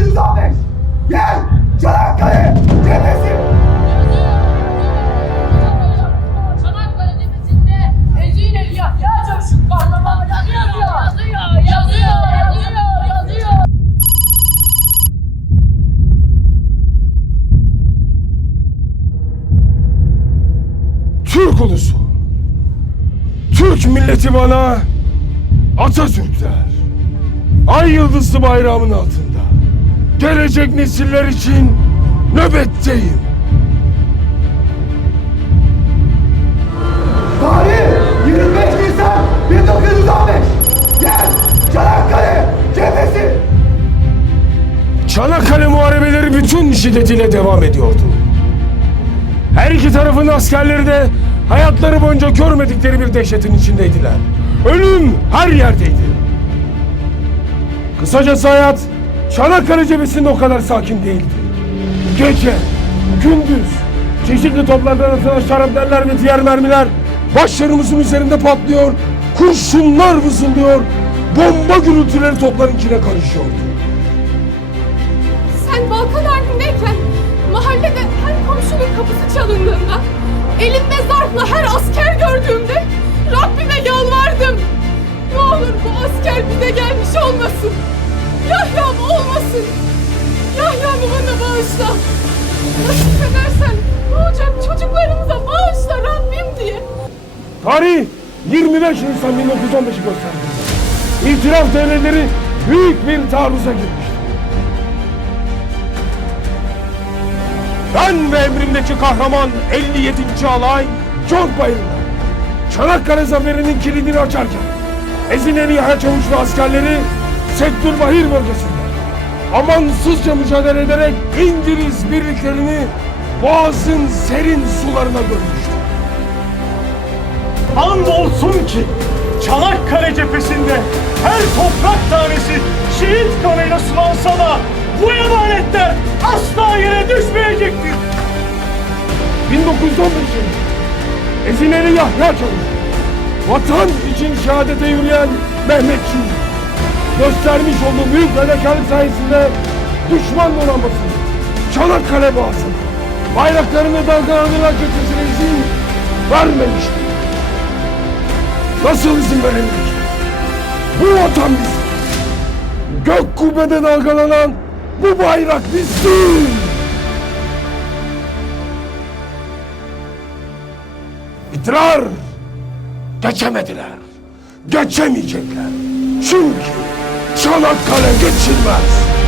1915 Gel Çanakkale cephesi Çanakkale cephesinde Ezine Yahya Coşkun kahraman yazıyor. Yazıyor, yazıyor, yazıyor, yazıyor. Türk ulusu. Türk milleti bana Atatürk der. Ay yıldızlı bayrağımın altında. Gelecek nesiller için nöbetteyim. Tarih 25 Nisan 1915 Gel Çanakkale cephesi Çanakkale muharebeleri bütün şiddetiyle devam ediyordu. Her iki tarafın askerleri de hayatları boyunca görmedikleri bir dehşetin içindeydiler. Ölüm her yerdeydi. Kısacası hayat Çanakkale cephesinde o kadar sakin değildi. Gece, gündüz, çeşitli toplardan atılan şarapneller ve diğer mermiler başlarımızın üzerinde patlıyor, kurşunlar vızıldıyor, bomba gürültüleri topların içine karışıyordu. Sen Balkan Harbi'ndeyken mahallede her komşunun kapısı çalındığında elimde zarfla her asker gördüğümde bağışla. Nasip edersen doğacak çocuklarımıza bağışla Rabbim diye. Tarih 25 Nisan 1915'i gösterdi. İtiraf devletleri büyük bir taarruza girmişti. Ben ve emrimdeki kahraman 57. alay John Bayırlar. Çanakkale zaferinin kilidini açarken Ezineli Yahya Çavuş ve askerleri Sektör Bahir bölgesinde amansızca mücadele ederek İngiliz birliklerini Boğaz'ın serin sularına gömmüştü. Andolsun ki Çanakkale cephesinde her toprak tanesi şehit kanıyla sulansa da bu emanetler asla yere düşmeyecektir. 1915 yılında Ezineli Yahya Çavuş, vatan için şehadete yürüyen Mehmetçi, göstermiş olduğu büyük fedakarlık sayesinde düşman donanmasını Çanakkale Boğazı'na bayraklarını dalgalandırarak götürsüne izin vermemişti. Nasıl izin veremedik? Bu vatan bizim. Gök kubbede dalgalanan bu bayrak bizim. İdrar geçemediler. Geçemeyecekler. Çünkü Çanakkale geçilmez.